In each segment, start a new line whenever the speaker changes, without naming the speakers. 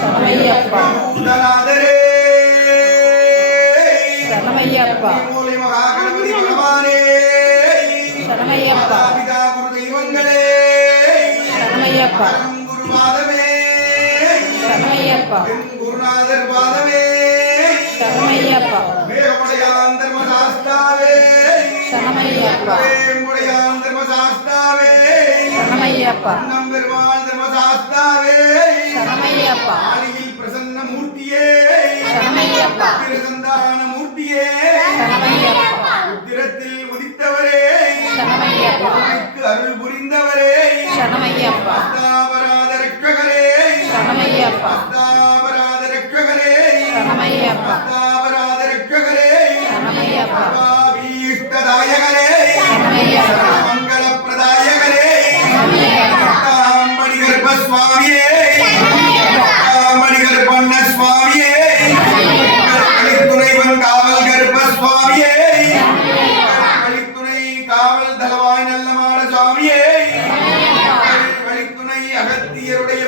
சரணமையப்பா.
பூதநாதரே
சரணமையப்பா.
மூலை மகாகணபதி பகவானே
சரணமையப்பா.
பிதா குரு தெய்வங்களே
சரணமையப்பா.
குருவாதமே
சரணமையப்பா.
என் குருநாதர் பாதமே.
சரணமையப்பா.
மேகமுடையான் தர்மசாஸ்தாவே
சரணமையப்பா. சரணமையப்பா
நம்பெருமான் தர்மசாஸ்தாவே
சரணமையப்பா
ஆலியில் பிரசன்ன மூர்த்தியே.
சரணமையப்பா
பிரசந்தான மூர்த்தியே.
சரணமையப்பா
உத்திரத்தில் உதித்தவரே.
சரணமையப்பா
உனக்கு அருள் புரிந்தவரே.
சரணமையப்பா
அஸ்தாபராத ரட்சகரே
சரணமையப்பா
அஸ்தாபராத ரட்சகரே
சரணமையப்பா
அஸ்தாபராத ரட்சகரே
சரணமையப்பா
சர்வாபீஷ்டதாயகரே.
சரணமையப்பா
மணிகர்ப சுவாமியே மணிகர்பண்ண சுவாமியே. கலித்துணைவன் காவல் கர்ப்ப சுவாமியே. கலித்துணை காவல் தலவாய் நல்லமாட சுவாமியே. கலித்துணை அகத்தியருடைய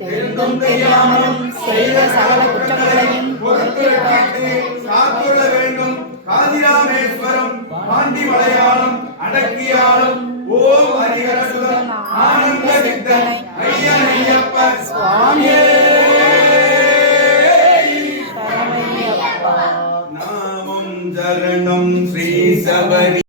தெரிந்தும் தெரியாமலும் செய்த சகல குற்றங்களையும்
பொறுத்திருக்கிட்டு காத்துள்ள வேண்டும். காதிராமேஸ்வரம் பாண்டி மலையாளம் அடக்கியாளும் ஓம் ஹரிஹரசுதம் ஆனந்த சித்தன் ஐயன் ஐயப்ப சுவாமியே! நாமம் சரணம் ஸ்ரீ சபரி